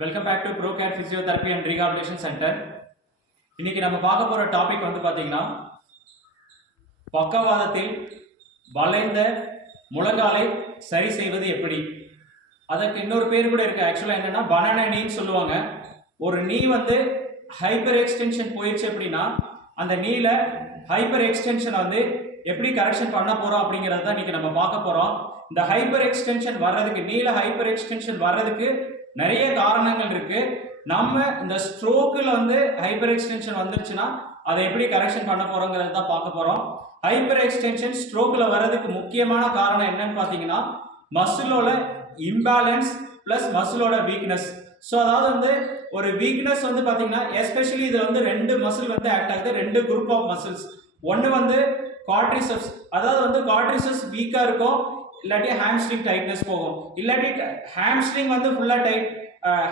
Welcome back to Pro Care physiotherapy and rehabilitation centre இன்னைக்கு நம்ம பார்க்க போகிற டாபிக் வந்து பார்த்தீங்கன்னா பக்கவாதத்தில் வளைந்த முழங்காலை சரி செய்வது எப்படி? அதற்கு இன்னொரு பேர் கூட இருக்கு. ஆக்சுவலாக என்னன்னா பனானா நீன்னு சொல்லுவாங்க. ஒரு நீ வந்து ஹைப்பர் எக்ஸ்டென்ஷன் போயிடுச்சு அப்படின்னா அந்த நீல ஹைப்பர் எக்ஸ்டென்ஷனை வந்து எப்படி கரெக்ஷன் பண்ண போறோம் அப்படிங்கிறத தான் இன்னைக்கு நம்ம பார்க்க போறோம். இந்த ஹைப்பர் எக்ஸ்டென்ஷன் வர்றதுக்கு நீல ஹைப்பர் எக்ஸ்டென்ஷன் வர்றதுக்கு நிறைய காரணங்கள் இருக்கு. நம்ம இந்த ஸ்ட்ரோக்கில் வந்து ஹைப்பர் எக்ஸ்டென்ஷன் வந்துருச்சுன்னா அதை எப்படி கரெக்ஷன் பண்ண போறோங்கிறத தான் பார்க்க போறோம். ஹைப்பர் எக்ஸ்டென்ஷன் ஸ்ட்ரோக்கில் வர்றதுக்கு முக்கியமான காரணம் என்னன்னு பார்த்தீங்கன்னா மசிலோட இம்பேலன்ஸ் ப்ளஸ் மசிலோட வீக்னஸ் ஸோ அதாவது வந்து ஒரு வீக்னஸ் வந்து பார்த்தீங்கன்னா எஸ்பெஷலி இதில் வந்து ரெண்டு மசில் வந்து ஆக்ட் ஆகுது. ரெண்டு குரூப் ஆஃப் மசில்ஸ் ஒன்று வந்து காட்ரிசப்ஸ் அதாவது வந்து காட்ரிசப்ஸ் வீக்காக இருக்கும். இல்லாட்டி ஹாம்ஸ்ட்ரிங் டைட்னஸ் போகும். இல்லாட்டி ஹாம்ஸ்ட்ரிங் வந்து ஃபுல்லாக டைட்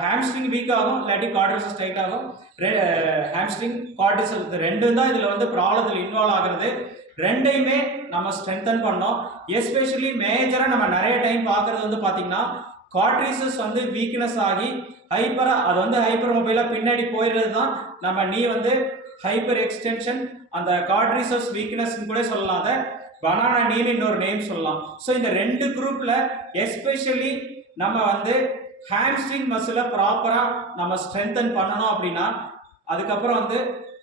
ஹாம்ஸ்ட்ரிங் வீக் ஆகும் இல்லாட்டி காட்ரிசஸ் டைட் ஆகும். ஹாம்ஸ்ட்ரிங் காட்ரிசஸ் இது ரெண்டும் தான் இதில் வந்து ப்ராப்ளத்தில் இன்வால்வ் ஆகிறது. ரெண்டையுமே நம்ம ஸ்ட்ரென்தன் பண்ணோம். எஸ்பெஷலி மேஜராக நம்ம நிறைய டைம் பார்க்குறது வந்து பார்த்தீங்கன்னா கார்ட்ரிசஸ் வந்து வீக்னஸ் ஆகி ஹைப்பரா அது வந்து ஹைப்பர் மொபைலாக பின்னாடி போயிடுறது தான் நம்ம நீ வந்து ஹைப்பர் எக்ஸ்டென்ஷன் அந்த கார்ட்ரிசஸ் வீக்னஸ்னு கூட சொல்லலாம் அதை. பனானா நீன்னு இன்னொரு நேம் சொல்லலாம். ஸோ இந்த ரெண்டு குரூப்பில் எஸ்பெஷலி நம்ம வந்து ஹேம்ஸ்ட்ரிங் மசிலை ப்ராப்பராக நம்ம ஸ்ட்ரென்தன் பண்ணணும் அப்படின்னா அதுக்கப்புறம் வந்து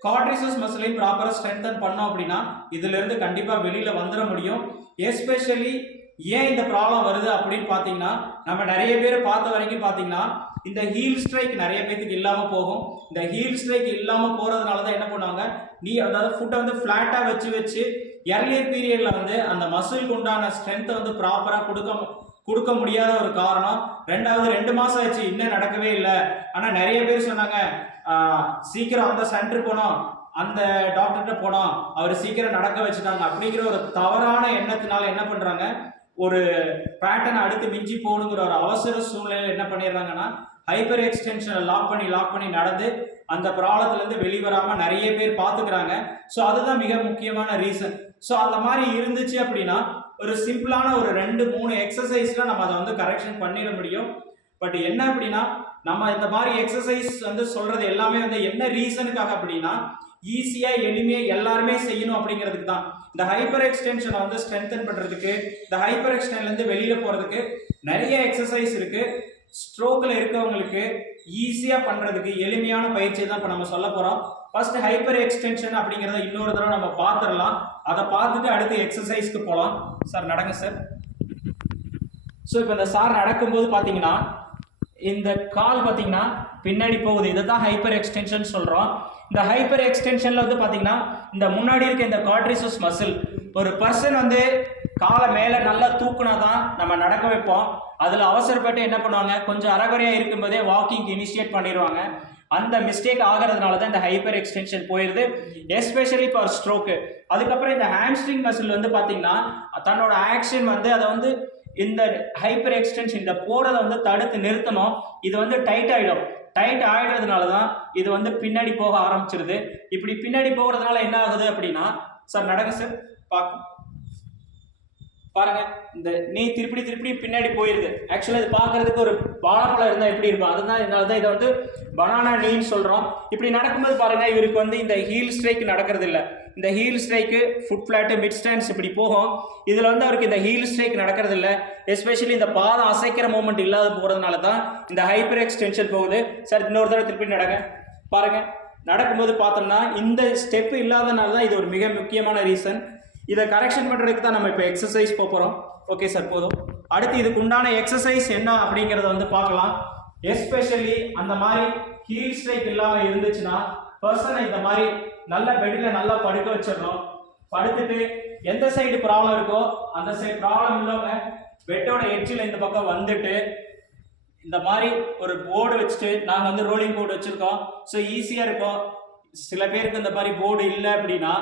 காட்ரிசஸ் மசிலையும் ப்ராப்பராக ஸ்ட்ரென்தன் பண்ணோம் அப்படின்னா இதிலிருந்து கண்டிப்பாக வெளியில் வந்துட முடியும். எஸ்பெஷலி ஏன் இந்த ப்ராப்ளம் வருது அப்படின்னு பார்த்தீங்கன்னா நம்ம நிறைய பேர் பார்த்த வரைக்கும் பார்த்தீங்கன்னா இந்த ஹீல் ஸ்ட்ரைக் நிறைய பேத்துக்கு இல்லாமல் போகும். இந்த ஹீல் ஸ்ட்ரைக் இல்லாமல் போகிறதுனால தான் என்ன பண்ணுவாங்க? நீ அதாவது ஃபுட்டை வந்து ஃப்ளாட்டாக வச்சு வச்சு எர்லியர் பீரியடில் வந்து அந்த மசிலுக்கு உண்டான ஸ்ட்ரென்த்தை வந்து ப்ராப்பராக கொடுக்க கொடுக்க முடியாத ஒரு காரணம். ரெண்டாவது ரெண்டு மாதம் ஆச்சு இன்னும் நடக்கவே இல்லை. ஆனால் நிறைய பேர் சொன்னாங்க சீக்கிரம் அந்த சென்டர் போனோம். அந்த டாக்டர்கிட்ட போனோம். அவர் சீக்கிரம் நடக்க வச்சுட்டாங்க. அப்படிங்கிற ஒரு தவறான எண்ணத்தினால என்ன பண்ணுறாங்க ஒரு பேட்டர்ன் அடுத்து மிஞ்சி போகணுங்கிற ஒரு அவசர சூழ்நிலையில் என்ன பண்ணிடுறாங்கன்னா ஹைப்பர் எக்ஸ்டென்ஷனை லாக் பண்ணி லாக் பண்ணி நடந்து அந்த ப்ராப்ளத்துலேருந்து வெளிவராமல் நிறைய பேர் பார்த்துக்கிறாங்க. ஸோ அதுதான் மிக முக்கியமான ரீசன் ஸோ அந்த மாதிரி இருந்துச்சு அப்படின்னா ஒரு சிம்பிளான ஒரு ரெண்டு மூணு எக்ஸசைஸில் நம்ம அதை வந்து கரெக்ஷன் பண்ணிட முடியும். பட் என்ன அப்படின்னா நம்ம இந்த மாதிரி எக்ஸசைஸ் வந்து சொல்றது எல்லாமே வந்து என்ன ரீசனுக்காக அப்படின்னா ஈஸியாக எளிமையாக எல்லாருமே செய்யணும் அப்படிங்கிறதுக்கு தான். இந்த ஹைப்பர் எக்ஸ்டென்ஷனை வந்து ஸ்ட்ரென்தன் பண்ணுறதுக்கு இந்த ஹைப்பர் எக்ஸ்டென்லேருந்து வெளியில் போகிறதுக்கு நிறைய எக்ஸசைஸ் இருக்குது ஸ்ட்ரோக்கில் இருக்கவங்களுக்கு ஈஸியாக பண்ணுறதுக்கு எளிமையான பயிற்சி தான் இப்போ நம்ம சொல்ல போகிறோம் ஃபர்ஸ்ட் ஹைப்பர் எக்ஸ்டென்ஷன் அப்படிங்கிறத இன்னொரு தடவை நம்ம பார்த்துடலாம். அதை பார்த்துட்டு அடுத்து எக்ஸசைஸ்க்கு போகலாம் சார் நடங்க சார் ஸோ இப்போ இந்த சார் நடக்கும்போது பார்த்தீங்கன்னா இந்த கால் பார்த்தீங்கன்னா பின்னாடி போகுது. இதை தான் ஹைப்பர் எக்ஸ்டென்ஷன் சொல்கிறோம் இந்த ஹைப்பர் எக்ஸ்டென்ஷனில் வந்து பார்த்தீங்கன்னா இந்த முன்னாடி இருக்க இந்த காட்ரிசஸ் மசில் ஒரு பர்சன் வந்து காலை மேலே நல்லா தூக்குனா தான் நம்ம நடக்க வைப்போம். அதில் அவசரப்பட்டு என்ன பண்ணுவாங்க? கொஞ்சம் அறகுறையாக இருக்கும்போதே வாக்கிங் இனிஷியேட் பண்ணிடுவாங்க. அந்த மிஸ்டேக் ஆகிறதுனால தான் இந்த ஹைப்பர் எக்ஸ்டென்ஷன் போயிடுது எஸ்பெஷலி ஃபார் ஸ்ட்ரோக்கு அதுக்கப்புறம் இந்த ஹேம்ஸ்ட்ரிங் மசில் வந்து பார்த்தீங்கன்னா தன்னோட ஆக்ஷன் வந்து அதை வந்து இந்த ஹைப்பர் எக்ஸ்டென்ஷன் இந்த போகிறத வந்து தடுத்து நிறுத்தணும். இது வந்து டைட் ஆகிடும் டைட் ஆகிடுறதுனால தான் இது வந்து பின்னாடி போக ஆரம்பிச்சிருது. இப்படி பின்னாடி போகிறதுனால என்ன ஆகுது அப்படின்னா சார் நடங்க சார் பார்க்கும் பாருங்க இந்த நீ திருப்பி திருப்பி பின்னாடி போயிருது. ஆக்சுவலாக இது பார்க்கறதுக்கு ஒரு வாழைப்பழம் இருந்தால் எப்படி இருக்கும்? அதுதான் இதனால தான் இதை வந்து பனானா நீன்னு சொல்கிறோம் இப்படி நடக்கும்போது பாருங்க இவருக்கு வந்து இந்த ஹீல் ஸ்ட்ரைக் நடக்கிறது இல்லை. இந்த heel strike foot flat mid stance இப்படி போகும். இதில் வந்து அவருக்கு இந்த ஹீல் ஸ்ட்ரைக் நடக்கிறது இல்லை. எஸ்பெஷலி இந்த பாதம் அசைக்கிற மூமெண்ட் இல்லாத போகிறதுனால தான் இந்த ஹைப்பர் எக்ஸ்டென்ஷன் போகுது. சார் இன்னொரு தடவை திருப்பி நடங்க. பாருங்க நடக்கும்போது பார்த்தோம்னா இந்த ஸ்டெப் இல்லாதனால தான் இது ஒரு மிக முக்கியமான ரீசன் இதை கரெக்ஷன் பண்ணுறதுக்கு தான் நம்ம இப்போ எக்ஸசைஸ் போகிறோம் ஓகே சார் போதும். அடுத்து இதுக்கு உண்டான எக்ஸசைஸ் என்ன அப்படிங்கிறத வந்து பார்க்கலாம். எஸ்பெஷலி அந்த மாதிரி ஹீல் ஸ்ட்ரைக் இல்லாமல் இருந்துச்சுன்னா பர்சனை இந்த மாதிரி நல்ல பெட்டில் நல்லா படுக்க வச்சிடணும். படுத்துட்டு எந்த சைடு ப்ராப்ளம் இருக்கோ அந்த சைடு ப்ராப்ளம் இல்லாமல் பெட்டோட எட்ஜில் இந்த பக்கம் வந்துட்டு இந்த மாதிரி ஒரு போர்டு வச்சுட்டு நாங்கள் வந்து ரோலிங் போர்டு வச்சுருக்கோம். ஸோ ஈஸியாக இருக்கும். சில பேருக்கு இந்த மாதிரி போர்டு இல்லை அப்படின்னா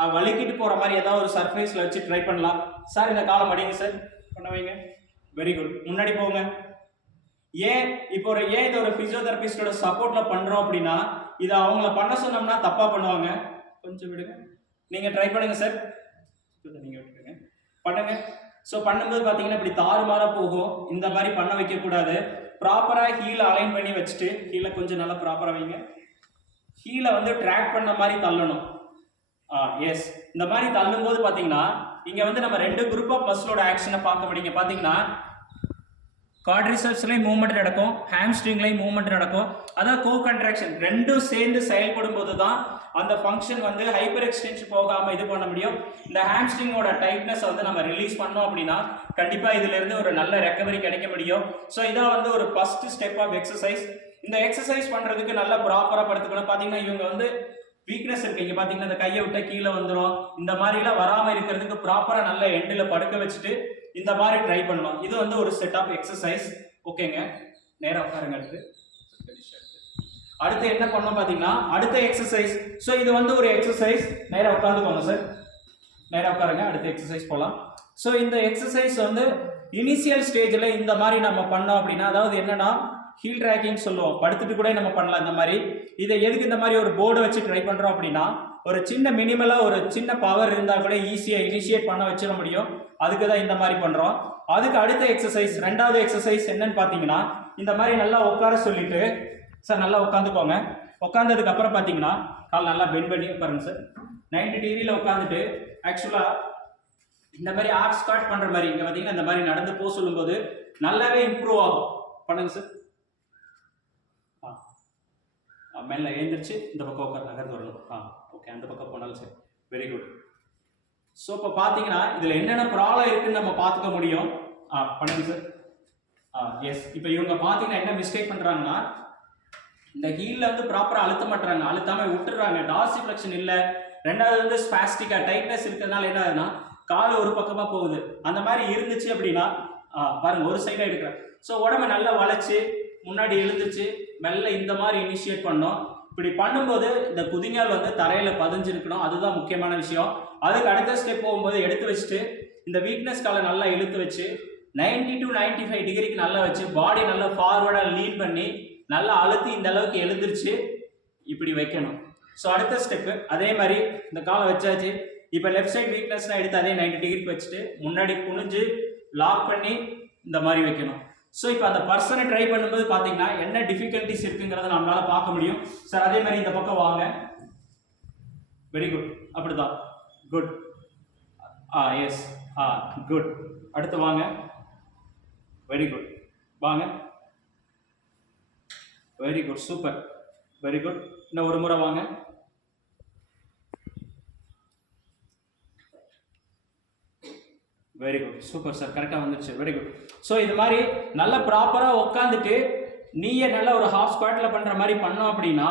வலிக்கிட்டு வழுக்கிட்டு போகிற மாதிரி ஏதாவது ஒரு சர்ஃபேஸில் வச்சு ட்ரை பண்ணலாம். சார் இந்த காலம் அடிங்க சார் பண்ண வைங்க. வெரி குட் முன்னாடி போங்க. ஏன் இப்போ ஒரு ஏன் இதை ஒரு ஃபிசியோதெரபிஸ்டோட சப்போர்ட்டில் பண்ணுறோம் அப்படின்னா இதை அவங்கள பண்ண சொன்னோம்னா தப்பாக பண்ணுவாங்க. கொஞ்சம் விடுங்க. நீங்கள் ட்ரை பண்ணுங்க சார் நீங்கள் விட்டுருங்க பண்ணுங்க. ஸோ பண்ணும்போது பார்த்தீங்கன்னா இப்படி தாறுமாறாக போகும். இந்த மாதிரி பண்ண வைக்கக்கூடாது. ப்ராப்பராக ஹீலை அலைன் பண்ணி வச்சுட்டு ஹீலை கொஞ்சம் நல்லா ப்ராப்பராக வைங்க. ஹீலை வந்து ட்ராக் பண்ண மாதிரி தள்ளணும். எஸ் இந்த மாதிரி தள்ளும்போது பார்த்தீங்கன்னா இங்கே வந்து நம்ம ரெண்டு குரூப் ஆஃப் மசிலோட ஆக்ஷனை பார்க்க முடியுங்க பார்த்தீங்கன்னா காட்ரிசப்ஸ்லையும் மூவ்மெண்ட் நடக்கும் ஹாம்ஸ்ட்ரிங்லையும் மூவ்மெண்ட் நடக்கும். அதான் கோ கண்ட்ராக்ஷன் ரெண்டும் சேர்ந்து செயல்படும் போது தான் அந்த ஃபங்க்ஷன் வந்து ஹைப்பர் எக்ஸ்டென்ஷன் போகாமல் இது பண்ண முடியும். இந்த ஹேம்ஸ்ட்ரிங்கோட டைட்னஸ் வந்து நம்ம ரிலீஸ் பண்ணோம் அப்படின்னா கண்டிப்பாக இதுல இருந்து ஒரு நல்ல ரெக்கவரி கிடைக்க முடியும். ஸோ இதான் வந்து ஒரு ஃபர்ஸ்ட் ஸ்டெப் ஆஃப் எக்ஸசைஸ் இந்த எக்ஸசைஸ் பண்ணுறதுக்கு நல்லா ப்ராப்பராக படுத்துக்கணும். பார்த்தீங்கன்னா இவங்க வந்து வீக்னஸ் இருக்கு. இங்க பாத்தீங்கன்னா இந்த கையை விட்டா கீழே வந்துடும் இந்த மாதிரிலாம் வராம இருக்கிறதுக்கு ப்ராப்பரா நல்ல எண்டில் படுக்க வச்சுட்டு இந்த மாதிரி ட்ரை பண்ணலாம் இது வந்து ஒரு செட் ஆஃப் எக்ஸசைஸ் ஓகேங்க நேரம் உட்காருங்க அடுத்து. அடுத்து என்ன பண்ணோம் பாத்தீங்கன்னா அடுத்த எக்ஸசைஸ் ஸோ இது வந்து ஒரு எக்ஸசைஸ் நேராக உட்காந்துக்கோங்க சார் நேராக உட்காருங்க அடுத்த எக்ஸசைஸ் போகலாம் ஸோ இந்த எக்ஸசைஸ் வந்து இனிஷியல் ஸ்டேஜில் இந்த மாதிரி நம்ம பண்ணோம் அப்படின்னா அதாவது என்னன்னா ஹீல் ட்ராக்கிங் சொல்லுவோம். படுத்துட்டு கூட நம்ம பண்ணலாம் இந்த மாதிரி. இதை எதுக்கு இந்த மாதிரி ஒரு போர்டு வச்சு ட்ரை பண்ணுறோம் அப்படின்னா ஒரு சின்ன மினிமலாக ஒரு சின்ன பவர் இருந்தால் கூட ஈஸியாக இனிஷியேட் பண்ண வச்சிட முடியும். அதுக்கு தான் இந்த மாதிரி பண்ணுறோம் அதுக்கு அடுத்த எக்ஸசைஸ் ரெண்டாவது எக்ஸசைஸ் என்னன்னு பார்த்தீங்கன்னா இந்த மாதிரி நல்லா உட்கார சொல்லிட்டு சார் நல்லா உட்காந்துக்கோங்க. உட்காந்ததுக்கு அப்புறம் பார்த்தீங்கன்னா கால் நல்லா பெண்ட் பண்ணி உட்காருங்க சார் 90 டிகிரியில் உட்காந்துட்டு ஆக்சுவலாக இந்த மாதிரி ஆர்ட் ஸ்டார்ட் பண்ணுற மாதிரி இங்கே பார்த்தீங்கன்னா இந்த மாதிரி நடந்து போக சொல்லும்போது நல்லாவே இம்ப்ரூவ் ஆகும். பண்ணுங்க சார் மெல்ல எழுந்திரிச்சு இந்த பக்கம் உட்கார் நகர்ந்து வரணும். ஆ ஓகே அந்த பக்கம் போனாலும் சரி. வெரி குட் ஸோ இப்போ பார்த்தீங்கன்னா இதில் என்னென்ன ப்ராப்ளம் இருக்குன்னு நம்ம பார்த்துக்க முடியும். ஆ பண்ணுங்க சார் ஆ எஸ் இப்போ இவங்க பார்த்தீங்கன்னா என்ன மிஸ்டேக் பண்ணுறாங்கன்னா இந்த ஹீலில் வந்து ப்ராப்பராக அழுத்த மாட்டுறாங்க. அழுத்தாமல் விட்டுறாங்க டார்சிஃப்ளெக்ஷன் இல்லை. ரெண்டாவது வந்து ஸ்பாஸ்டிக்காக டைட்னஸ் இருக்கிறதுனால என்ன ஆகுதுன்னா கால் ஒரு பக்கமாக போகுது. அந்த மாதிரி இருந்துச்சு அப்படின்னா பாருங்க ஒரு சைடாக எடுக்கிறேன். ஸோ உடம்பு நல்லா வளைச்சு முன்னாடி எழுந்துச்சு மெல்ல இந்த மாதிரி இனிஷியேட் பண்ணோம். இப்படி பண்ணும்போது இந்த குதிங்கால் வந்து தரையில் பதிஞ்சிருக்கணும். அதுதான் முக்கியமான விஷயம். அதுக்கு அடுத்த ஸ்டெப் போகும்போது எடுத்து வச்சுட்டு இந்த வீக்னஸ் காலை நல்லா இழுத்து வச்சு 90 டு 95 ஃபைவ் டிகிரிக்கு நல்லா வச்சு பாடி நல்லா ஃபார்வர்டாக லீன் பண்ணி நல்லா அழுத்தி இந்த அளவுக்கு எழுந்திருச்சு இப்படி வைக்கணும். ஸோ அடுத்த ஸ்டெப்பு அதே மாதிரி இந்த காலை வச்சாச்சு. இப்போ லெஃப்ட் சைட் வீக்னஸ்லாம் எடுத்து அதே 90 டிகிரிக்கு வச்சுட்டு முன்னாடி குனிஞ்சு லாக் பண்ணி இந்த மாதிரி வைக்கணும். ஸோ இப்போ அந்த பர்சனை ட்ரை பண்ணும்போது பார்த்தீங்கன்னா என்ன டிஃபிகல்ட்டிஸ் இருக்குங்கிறத நம்மளால பார்க்க முடியும். சார் அதே மாதிரி இந்த பக்கம் வாங்க. வெரி குட் அப்படிதான் good ah yes ah good அடுத்து வாங்க. வெரி குட் வாங்க. Very good super very good இன்னும் ஒரு முறை வாங்க. வெரி குட் சூப்பர் சார் கரெக்டாக வந்துருச்சு. வெரி குட் ஸோ இது மாதிரி நல்ல ப்ராப்பராக உட்காந்துட்டு நீயே நல்ல ஒரு ஹாஃப் ஸ்குவாட்டில் பண்ணுற மாதிரி பண்ணோம் அப்படின்னா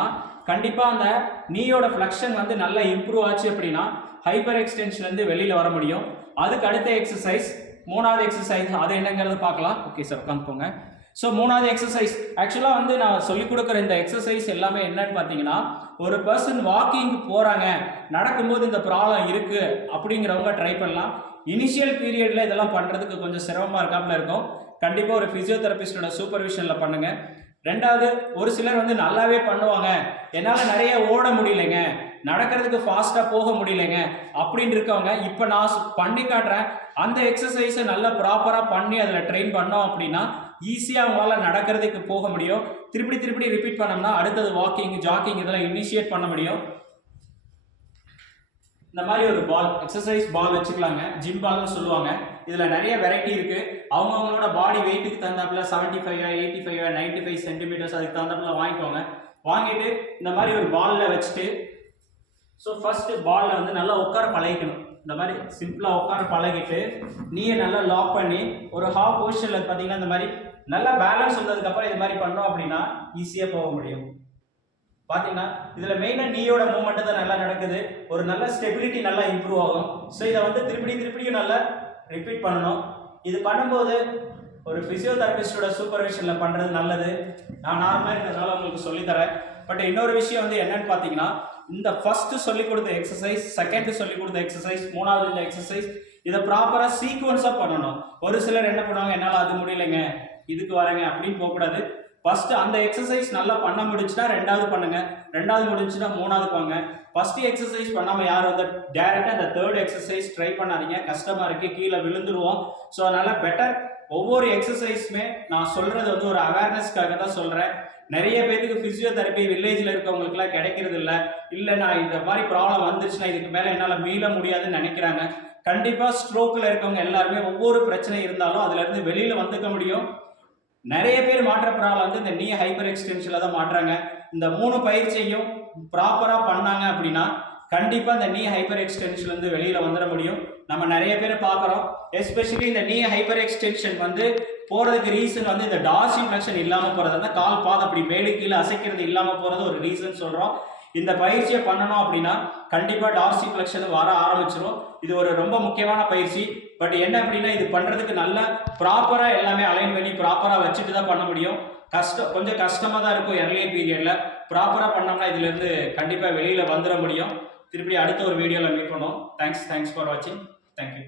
கண்டிப்பாக அந்த நீயோட ஃப்ளக்ஷன் வந்து நல்லா இம்ப்ரூவ் ஆச்சு அப்படின்னா ஹைப்பர் எக்ஸ்டென்ஷன்லேருந்து வெளியில் வர முடியும். அதுக்கு அடுத்த எக்ஸசைஸ் மூணாவது எக்ஸசைஸ் அது என்னங்கிறது பார்க்கலாம். ஓகே சார் உட்காந்துக்கோங்க. ஸோ மூணாவது எக்ஸசைஸ் ஆக்சுவலாக வந்து நான் சொல்லிக் கொடுக்குற இந்த எக்ஸசைஸ் எல்லாமே என்னன்னு பார்த்தீங்கன்னா ஒரு பர்சன் வாக்கிங் போகிறாங்க நடக்கும்போது இந்த ப்ராப்ளம் இருக்குது அப்படிங்கிறவங்க ட்ரை பண்ணலாம். இனிஷியல் பீரியடில் இதெல்லாம் பண்ணுறதுக்கு கொஞ்சம் சிரமமாக இருக்காப்புல இருக்கும். கண்டிப்பாக ஒரு ஃபிசியோதெரபிஸ்டோட சூப்பர்விஷனில் பண்ணுங்க. ரெண்டாவது ஒரு சிலர் வந்து நல்லாவே பண்ணுவாங்க. என்னால் நிறைய ஓட முடியலைங்க. நடக்கிறதுக்கு ஃபாஸ்ட்டாக போக முடியலைங்க. அப்படின்னு இருக்கவங்க இப்போ நான் பண்ணி காட்டுறேன். அந்த எக்ஸசைஸை நல்லா ப்ராப்பராக பண்ணி அதில் ட்ரெயின் பண்ணோம் அப்படின்னா ஈஸியாக அவங்களால நடக்கிறதுக்கு போக முடியும். திருப்பி திருப்பி ரிப்பீட் பண்ணோம்னா அடுத்தது வாக்கிங் ஜாக்கிங் இதெல்லாம் இனிஷியேட் பண்ண முடியும். இந்த மாதிரி ஒரு பால் எக்ஸசைஸ் பால் வச்சுக்கலாங்க. ஜிம் பால்னு சொல்லுவாங்க. இதில் நிறைய வெரைட்டி இருக்கு. அவங்கவுங்களோட பாடி வெயிட்டுக்கு தகுந்தாப்புல seventy five eighty five ninety five centimetres அதுக்கு தகுந்தாப்புல வாங்கிக்கோங்க. வாங்கிட்டு இந்த மாதிரி ஒரு பாலில் வச்சுட்டு ஸோ ஃபர்ஸ்ட் பாலில் வந்து நல்லா உட்கார பழகிக்கணும். இந்த மாதிரி சிம்பிளாக உட்கார பழகிட்டு நீயே நல்லா லாக் பண்ணி ஒரு ஹாஃப் பொசிஷனில் பார்த்தீங்கன்னா இந்த மாதிரி நல்லா பேலன்ஸ் வந்ததுக்கப்புறம் இது மாதிரி பண்ணோம் அப்படின்னா ஈஸியாக போக முடியும். பார்த்தீங்கன்னா இதில் மெயினாக நீயோட மூமெண்ட்டு தான் நல்லா நடக்குது. ஒரு நல்ல ஸ்டெபிலிட்டி நல்லா இம்ப்ரூவ் ஆகும். ஸோ இதை வந்து திருப்பி திருப்பியும் நல்லா ரிப்பீட் பண்ணணும். இது பண்ணும்போது ஒரு ஃபிசியோதெரபிஸ்டோட சூப்பர்விஷனில் பண்ணுறது நல்லது. நான் நார்மலாக இருக்கிறதுனால உங்களுக்கு சொல்லித்தரேன். பட் இன்னொரு விஷயம் வந்து என்னன்னு பார்த்தீங்கன்னா இந்த ஃபர்ஸ்ட் சொல்லிக் கொடுத்த எக்ஸசைஸ் செகண்ட் சொல்லிக் கொடுத்த எக்ஸசைஸ் மூணாவது இந்த எக்ஸசைஸ் இதை ப்ராப்பராக சீக்வன்ஸாக பண்ணணும். ஒரு சிலர் என்ன பண்ணுவாங்க என்னால் அது முடியலைங்க இதுக்கு வரேங்க அப்படின்னு போகக்கூடாது. ஃபர்ஸ்ட் அந்த எக்ஸசைஸ் நல்லா பண்ண முடிஞ்சுன்னா ரெண்டாவது பண்ணுங்க. ரெண்டாவது முடிஞ்சுன்னா மூணாவது போங்க. ஃபர்ஸ்ட் எக்ஸசைஸ் பண்ணாம யாரும் வந்து டேரெக்டாக அந்த தேர்ட் எக்ஸசைஸ் ட்ரை பண்ணாதீங்க. கஷ்டமா இருக்கு. கீழே விழுந்துருவோம். ஸோ அதனால பெட்டர் ஒவ்வொரு எக்ஸசைஸுமே நான் சொல்றது வந்து ஒரு அவேர்னஸ்க்காக தான் சொல்றேன். நிறைய பேருக்கு பிசியோதெரப்பி வில்லேஜில் இருக்கவங்களுக்குலாம் கிடைக்கிறது இல்லை. இல்லை நான் இந்த மாதிரி ப்ராப்ளம் வந்துருச்சுன்னா இதுக்கு மேலே என்னால் மீள முடியாதுன்னு நினைக்கிறாங்க. கண்டிப்பாக ஸ்ட்ரோக்கில் இருக்கவங்க எல்லாருமே ஒவ்வொரு பிரச்சனை இருந்தாலும் அதுலேருந்து வெளியில் வந்துக்க முடியும். நிறைய பேர் மாற்ற வந்து இந்த நீ ஹைப்பர் எக்ஸ்டென்ஷனில் தான் மாட்டுறாங்க இந்த மூணு பயிற்சியையும் ப்ராப்பராக பண்ணாங்க அப்படின்னா கண்டிப்பாக இந்த நீ ஹைப்பர் எக்ஸ்டென்ஷன்லேருந்து வெளியில் வந்துட முடியும். நம்ம நிறைய பேர் பார்க்குறோம். எஸ்பெஷலி இந்த நீ ஹைப்பர் எக்ஸ்டென்ஷன் வந்து போகிறதுக்கு ரீசன் வந்து இந்த டார்சி ஃபிளக்ஷன் இல்லாமல் போகிறது அந்த கால் பாதம் அப்படி மேடு கீழே அசைக்கிறது இல்லாமல் போகிறது ஒரு ரீசன் சொல்கிறோம் இந்த பயிற்சியை பண்ணணும் அப்படின்னா கண்டிப்பாக டார்சி கலெக்ஷன் வர ஆரம்பிச்சிடும் இது ஒரு ரொம்ப முக்கியமான பயிற்சி. பட் என்ன அப்படின்னா இது பண்ணுறதுக்கு நல்ல ப்ராப்பராக எல்லாமே அலைன் பண்ணி ப்ராப்பராக வச்சுட்டு தான் பண்ண முடியும். கஷ்டம் கொஞ்சம் கஷ்டமாக தான் இருக்கும் எர்லியர் பீரியடில் ப்ராப்பராக பண்ணோம்னா இதுலேருந்து கண்டிப்பாக வெளியில் வந்துட முடியும். திருப்பி அடுத்த ஒரு வீடியோவில் மீட் பண்ணுவோம். தேங்க்ஸ் தேங்க்ஸ் ஃபார் வாட்சிங் தேங்க்யூ